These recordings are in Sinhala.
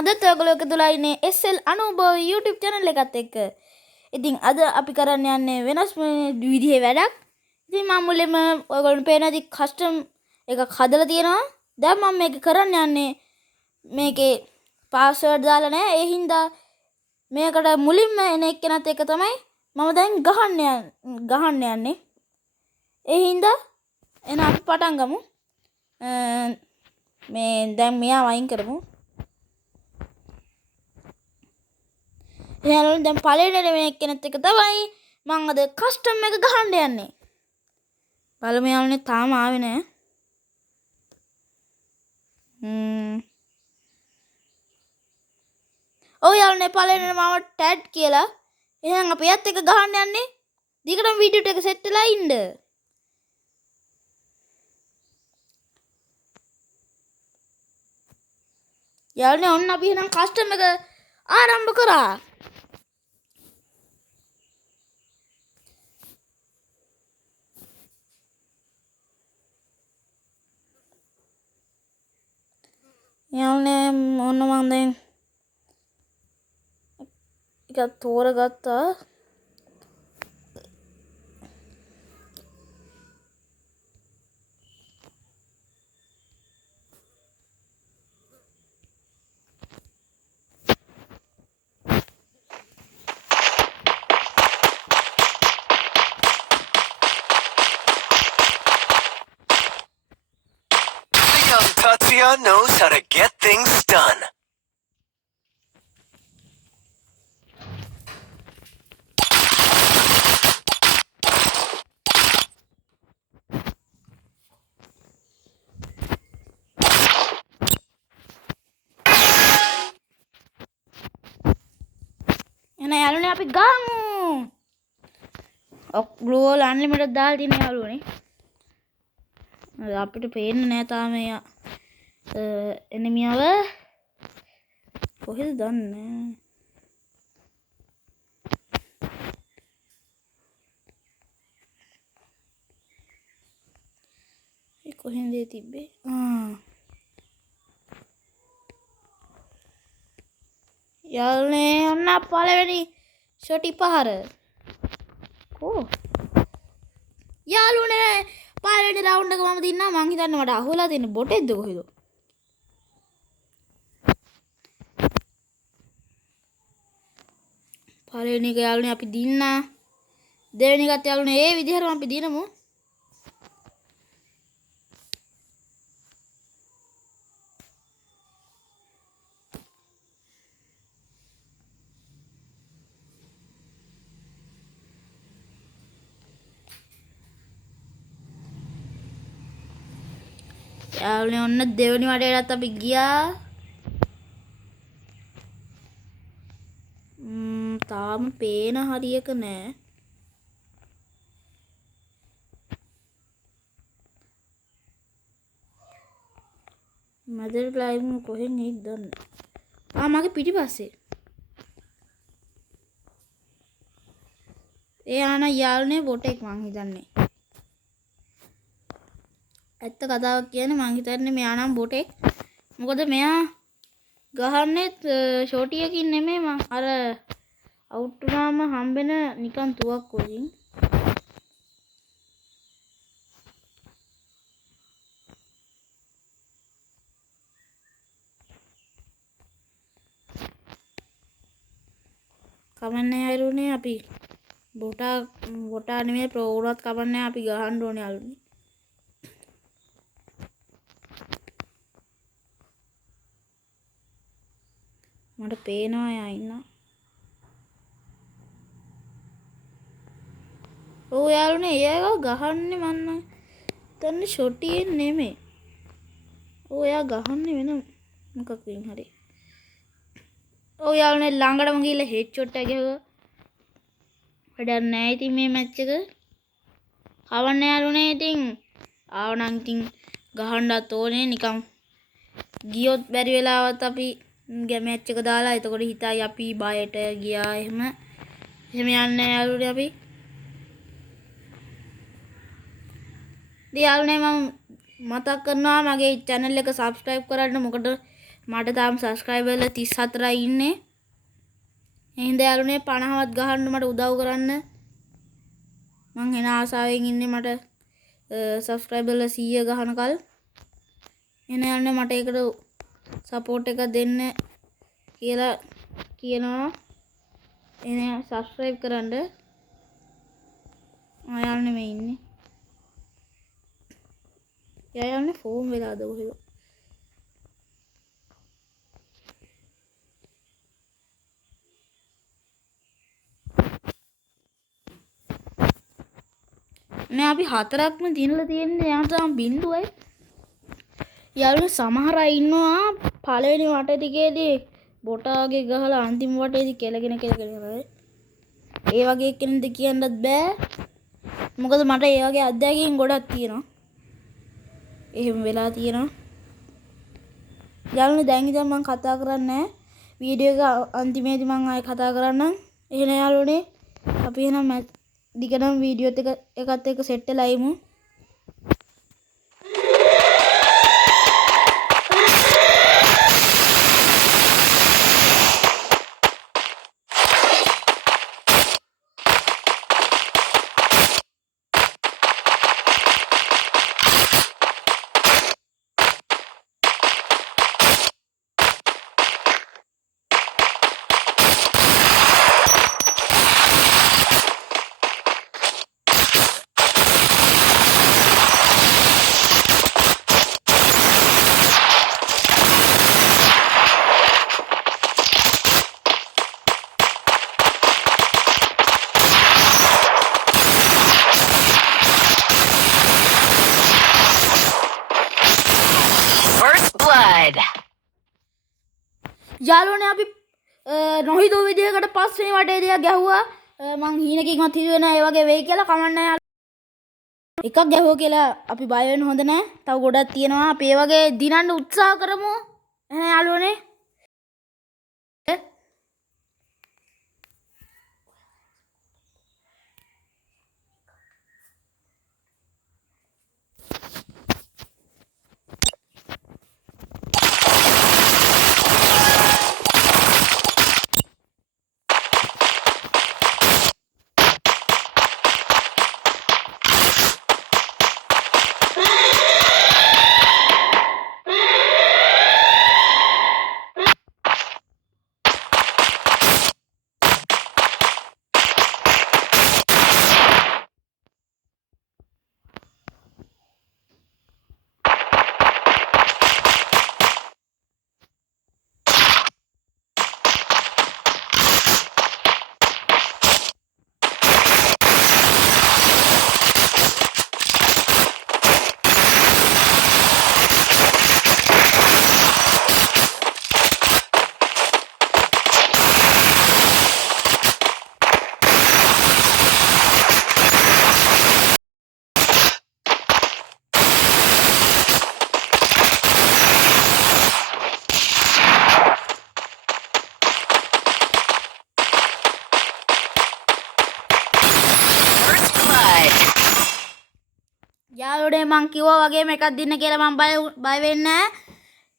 අදත් ඔයගොල්ලෝ එකතුලා ඉන්නේ SL අනුභව YouTube channel එකත් එක්ක. ඉතින් අද අපි කරන්න යන්නේ වෙනස් විදිහේ වැඩක්. ඉතින් මම මුලින්ම ඔයගොල්ලන්ට පේන දි කස්ටම් එකක් හදලා තියෙනවා. දැන් මම මේක කරන්න යන්නේ මේකේ පාස්වර්ඩ් දාලා නැහැ. ඒ හින්දා මේකට මුලින්ම එන එක්කෙනත් එක තමයි මම දැන් ගහන්න යන්නේ. ඒ හින්දා එන අපි පටන් ගමු. මේ දැන් මෙයා වයින් කරමු. එහෙනම් දැන් පළවෙනි වෙන එක්කෙනෙක් එක තමයි මම අද කස්ටම් එක ගහන්න යන්නේ. බලමු යාළුවනේ තාම ආවේ නැහැ. ඔව් යාළුවනේ පළවෙනි මම ටැඩ් කියලා. එහෙනම් අපි යත් එක ගහන්න යන්නේ. දිගටම වීඩියෝ එක සෙට් වෙලා ඉන්න. යාළුවනේ ඔන්න අපි එහෙනම් කස්ටම් එක ආරම්භ කරා. යාළුවනේ ඔන්න මම දැන් එක තෝරගත්තා. Young Tatsuya knows how to get things done. එහෙනම් යාළුවනේ අපි ගමු. ග්ලෝවල් අන්ලිමිටඩ් දාලා තියෙන යාළුවනේ. අපිට පේන්නේ නැහැ තාම එයා එනිමියව කොහෙද දන්නේ. ඒ කොහෙන්ද තිබ්බේ? යාළුවනේ ඔන්න පළවෙනි ෂොටි පහර. ඕ යාළුවනේ පළවෙනි රවුන්ඩ් එක මම දින්නා. මං හිතන්නේ මට අහුවලා තියෙන බොටෙක්ද කොහෙද? පළවෙනි එක යාළුවනේ අපි දින්නා. දෙවෙනි එකත් යාළුවනේ ඒ විදිහටම අපි දිනමු. යාළුවනේ ඔන්න දෙවෙනි වටේටත් අපි ගියා. තාම පේන හරියක නෑ. මැදට ලයිව් කොහෙන් එයිද දන්නේ. මගේ පිටිපස්සේ. ඒ ආන යාළුවනේ බොටෙක් මං හිතන්නේ. ඇත්ත කතාවක් කියන්නේ මං හිතන්නේ මෙයා නම් බොටෙක්. මොකද මෙයා ගහන්නේත් ෂෝටියකින් නෙමෙයි මං අර අවුට් වුණාම හම්බෙන නිකන් තුවක්කුවකින්. කමන්නේ යාළුවනේ අපි බොටා නෙමෙයි ප්‍රෝ උනත් කමන්නේ අපි ගහන්න ඕනේ යාළුවනේ. මට පේනවා යා ඉන්නවා. ඔව් යාළුවනේ එයා ගහන්නේ මන්න තන්නේ ෂොටියෙන් නෙමෙයි. ඔව් එයා ගහන්නේ වෙන මොකකින් හරි. ඔව් යාළුවනේ ළඟටම ගිහලා හෙඩ් ෂොට් එක ගැහුවා. වැඩක් නැහැ ඉතින් මේ මැච් එක. කවන්නේ යාළුවනේ ඉතින් ආවනම් ඉතින් ගහන්නත් ඕනේ නිකන් ගියොත් බැරි වෙලාවත් අපි මැච් එක දාලා එතකොට හිතයි අපි බයට ගියා එහෙම යන්නේ යාළුවනේ අපි. යාළුවනේ මම මතක් කරනවා මගේ channel එක subscribe කරන්න. මොකද මට තාම සබස්ක්‍රයිබර්ලා 34යි ඉන්නේ. එහෙනම් යාළුවනේ 50වත් ගහන්න මට උදව් කරන්න. මං එන ආසාවෙන් ඉන්නේ මට සබස්ක්‍රයිබර්ලා 100 ගහනකල්. එහෙනම් යාළුවනේ මට ඒකට සපෝට් එකක් දෙන්න කියලා කියනවා. එහෙනම් සබස්ක්‍රයිබ් කරන්න. යාළුවනේ මේ ඉන්නේ. යාළුවනේ ෆෝන් වෙලාද කොහෙද? නේ අපි හතරක්ම දිනලා තියෙන්නේ යාට තාම බින්දුවයි. යාළුවනේ සමහර අය ඉන්නවා පළවෙනි වටේ දිගේදී බොටාගේ ගහලා අන්තිම වටේදී කෙලගෙන කරේ. ඒ වගේ කෙනෙක්ද කියන්නත් බෑ. මොකද මට ඒ වගේ අත්දැකීම් ගොඩක් තියෙනවා. එහෙම වෙලා තියෙනවා. යාළුවනේ දැන් ඉතින් මම කතා කරන්නේ වීඩියෝ එක අන්තිමේදී මම ආයෙ කතා කරන්නම්. එහෙනම් යාළුවනේ අපි එහෙනම් දිගටම වීඩියෝ එකත් එක්ක සෙට් වෙලා ඉමු. First blood. යාළුවනේ අපි නොහිතූ විදිහකට පස්වෙනි වටේදී ගැහුවා. මං හීනකින්වත් හිතුවේ නෑ ඒ වගේ වෙයි කියලා. කමන්න නෑ. එකක් ගැහුවා කියලා අපි බය වෙන්න හොඳ නෑ. තව ගොඩක් තියෙනවා. අපි ඒ වගේ දිනන්න උත්සාහ කරමු. එහෙනම් යාළුවනේ First blood. යාළුවනේ මං කිව්වා වගේම එකක් දින්න කියලා මං බය වෙන්නේ නෑ.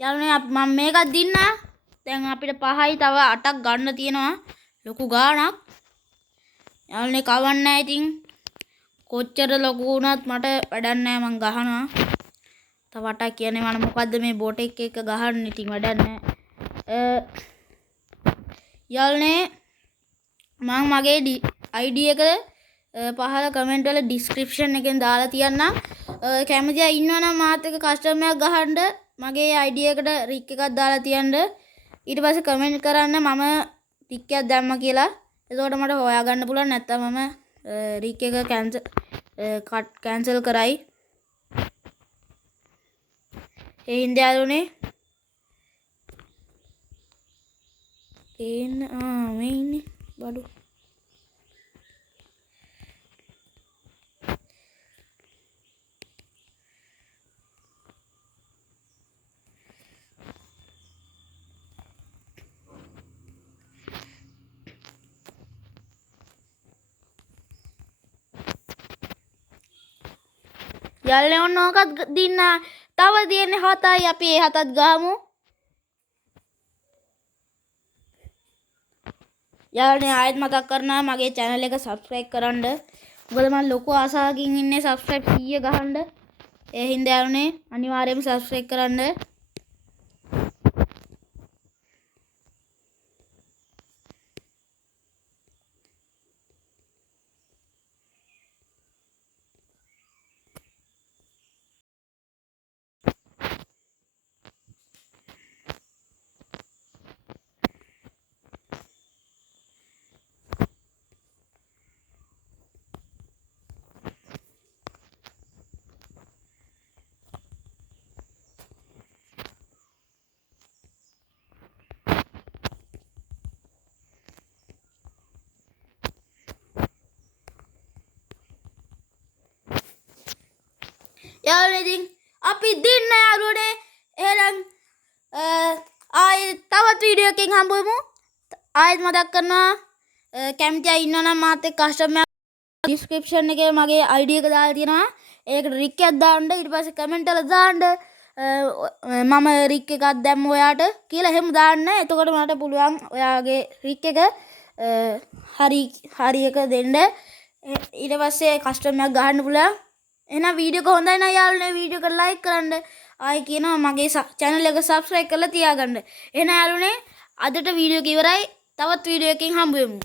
යාළුවනේ මම මේකක් දින්න. දැන් අපිට 5යි තව 8ක් ගන්න තියෙනවා. ලොකු ගාණක්. යාළුවනේ කවන්න නෑ ඉතින්. කොච්චර ලොකු වුණත් මට වැඩක් නෑ මං ගහනවා. තව 8ක් කියන්නේ මම මොකද්ද මේ බොට් එක ගහන්න ඉතින් වැඩක් නෑ. යාළුවනේ මං මගේ ID එක පහල කමෙන්ට් වල ඩිස්ක්‍රිප්ෂන් එකෙන් දාලා තියන්නම්. කැමති අය ඉන්නවනම් මාත් එක්ක කස්ටම් එකක් ගහන්න මගේ ID එකට රික් එකක් දාලා තියන්න. ඊට පස්සේ කමෙන්ට් කරන්න මම රික් එකක් දැම්ම කියලා. එතකොට මට හොයාගන්න පුළුවන්. නැත්නම් මම රික් එක කැන්සල් කරයි. ඒ හින්දා යාළුවනේ මේ ඉන්නේ බඩු. යාළුවනේ ඔන්න ඕකත් දින්න. තව තියෙන්නේ 7යි. අපි ඒ 7ත් ගහමු. යාළුවනේ ආයෙත් මතක් කරනවා මගේ channel එක subscribe කරන්න. මොකද මම ලොකු ආසාවකින් ඉන්නේ subscribe 100 ගහන්න. ඒ හින්දා යාළුවනේ අනිවාර්යයෙන්ම subscribe කරන්න. යාළුවනේ ඉතින් අපි දින්න යාළුවනේ එහෙනම් ආයෙත් තවත් වීඩියෝ එකකින් හම්බෙමු. ආයෙත් මතක් කරනවා කැමති අය ඉන්නවනම් මාත් එක්ක කස්ටමර් ඩිස්ක්‍රිප්ෂන් එකේ මගේ ID එක දාලා තියෙනවා. ඒකට රික් එකක් දාන්න. ඊට පස්සේ කමෙන්ට් වල දාන්න මම රික් එකක් දැම්ම ඔයාට කියලා එහෙම දාන්න. එතකොට මට පුළුවන් ඔයාගේ රික් එක හරි එක දෙන්න. ඊට පස්සේ කස්ටමර් එකක් ගහන්න පුළුවන්. එහෙනම් වීඩියෝ එක හොඳයි නම් යාළුවනේ වීඩියෝ එක ලයික් කරන්න. ආයි කියනවා මගේ channel එක subscribe කරලා තියාගන්න. එහෙනම් යාළුවනේ අදට වීඩියෝ එක ඉවරයි. තවත් වීඩියෝ එකකින් හම්බ වෙමු.